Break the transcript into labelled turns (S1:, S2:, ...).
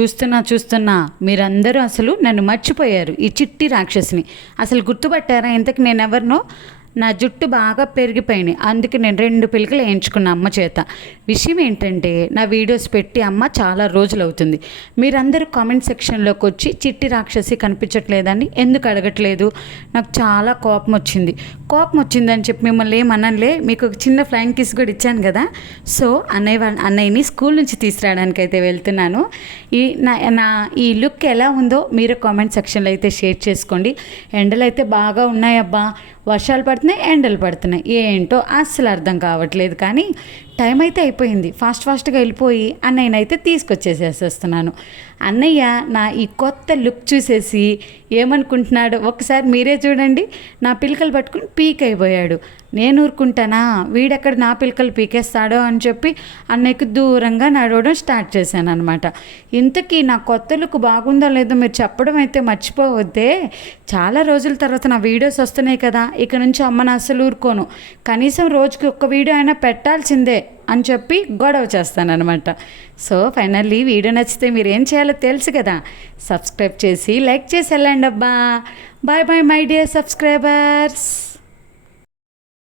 S1: చూస్తున్నా చూస్తున్నా. మీరందరూ అసలు నన్ను మర్చిపోయారు ఈ చిట్టి రాక్షసిని. అసలు గుర్తుపట్టారా? ఇంతకు నేను ఎవరినో నా జుట్టు బాగా పెరిగిపోయినాయి. అందుకే నేను రెండు పిలకలు వేయించుకున్న అమ్మ చేత. విషయం ఏంటంటే నా వీడియోస్ పెట్టి అమ్మ చాలా రోజులు అవుతుంది మీరందరూ కామెంట్ సెక్షన్లోకి వచ్చి చిట్టి రాక్షసి కనిపించట్లేదని ఎందుకు అడగట్లేదు? నాకు చాలా కోపం వచ్చింది. కోపం వచ్చిందని చెప్పి మిమ్మల్ని ఏమనలే మీకు ఒక చిన్న ఫ్లయింగ్ కిస్ కూడా ఇచ్చాను కదా. సో అన్నయ్య వాళ్ళ అన్నయ్యని స్కూల్ నుంచి తీసుకురావడానికి అయితే వెళ్తున్నాను. ఈ నా నా ఈ లుక్ ఎలా ఉందో మీరు కామెంట్ సెక్షన్లో అయితే షేర్ చేసుకోండి. ఎండలు అయితే బాగా ఉన్నాయబ్బా. వర్షాలు పడుతున్నాయి ఎండలు పడుతున్నాయి. ఏంటో అస్సలు అర్థం కావట్లేదు. కానీ టైం అయితే అయిపోయింది. ఫాస్ట్ ఫాస్ట్గా వెళ్ళిపోయి అన్నయ్యనైతే తీసుకొచ్చేసేసేస్తున్నాను. అన్నయ్య నా ఈ కొత్త లుక్ చూసేసి ఏమనుకుంటున్నాడు ఒకసారి మీరే చూడండి. నా పిలకలు పట్టుకుని పీక్ అయిపోయాడు. నేను ఊరుకుంటానా? వీడెక్కడ నా పిలకలు పీకేస్తాడో అని చెప్పి అన్నయ్యకు దూరంగా నడవడం స్టార్ట్ చేశాను అనమాట ఇంతకీ నా కొత్త లుక్ బాగుందో లేదో మీరు చెప్పడం అయితే మర్చిపోవద్దే. చాలా రోజుల తర్వాత నా వీడియోస్ వస్తున్నాయి కదా. ఇక నుంచి అమ్మని అస్సలు ఊరుకోను. కనీసం రోజుకి ఒక్క వీడియో అయినా పెట్టాల్సిందే. అని చెప్పి గొడవ చేస్తానన్నమాట. సో ఫైనల్లీ వీడియో నచ్చితే మీరు ఏం చేయాలో తెలుసు కదా. సబ్స్క్రైబ్ చేసి లైక్ చేసి వెళ్ళండి అబ్బా bye bye my dear subscribers.